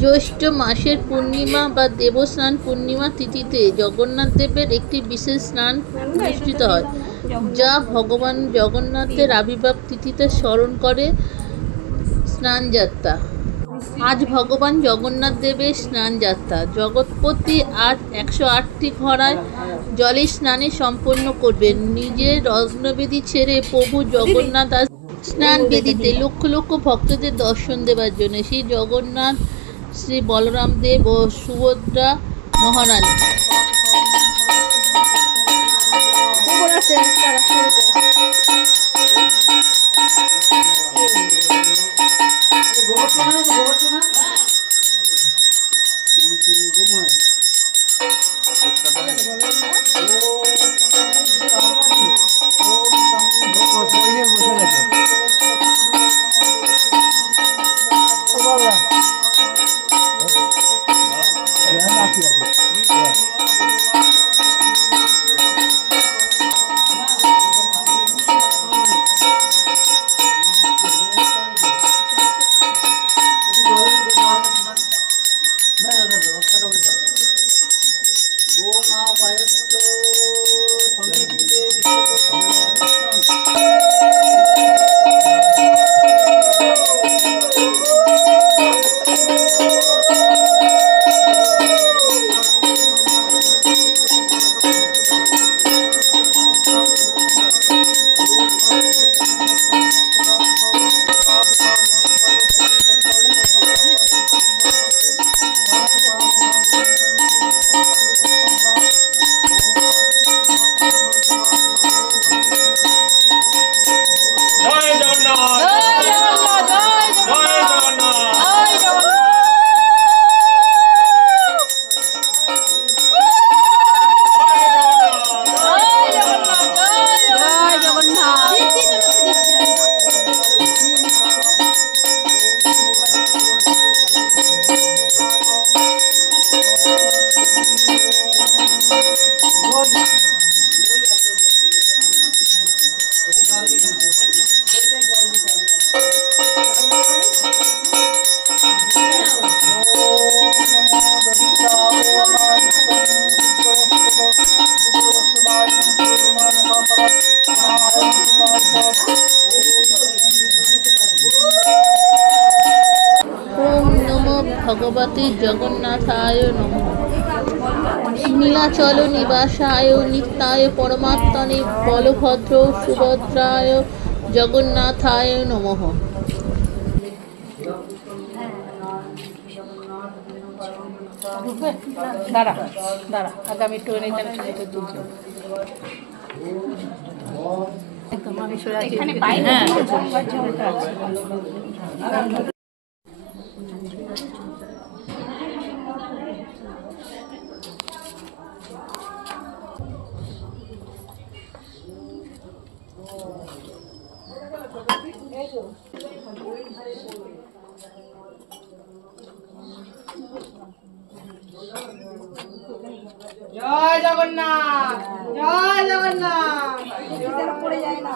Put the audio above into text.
জ্যৈষ্ঠ মাসের পূর্ণিমা বা দেবস্নান পূর্ণিমা তিথিতে জগন্নাথ দেবের একটি বিশেষ স্নান অনুষ্ঠিত হয়, যা ভগবান জগন্নাথের আবির্ভাব তিথিতে স্মরণ করে স্নানযাত্রা। আজ ভগবান জগন্নাথ দেবের স্নানযাত্রা। জগৎপতি আজ 108টি ঘোড়ায় জলে স্নানে সম্পন্ন করবেন। নিজের রত্নবেদী ছেড়ে প্রভু জগন্নাথ আজ স্নান বেদিতে লক্ষ লক্ষ ভক্তদের দর্শন দেওয়ার জন্য। শ্রী জগন্নাথ, শ্রী বলরাম দেব ও সুভদ্রা মহারানী ভগবতে জগন্নাথায় নমঃ। নীলাচল নিবাসায় নিত্যায় পরমাত্মনে বলভদ্র সুভদ্রায় জগন্নাথায় নমঃ। দাঁড়া দাঁড়া, আগামী একটু তুলছো একদম আমি জয় জগন্নাথ, জয় জগন্নাথ। পড়ে যায় না।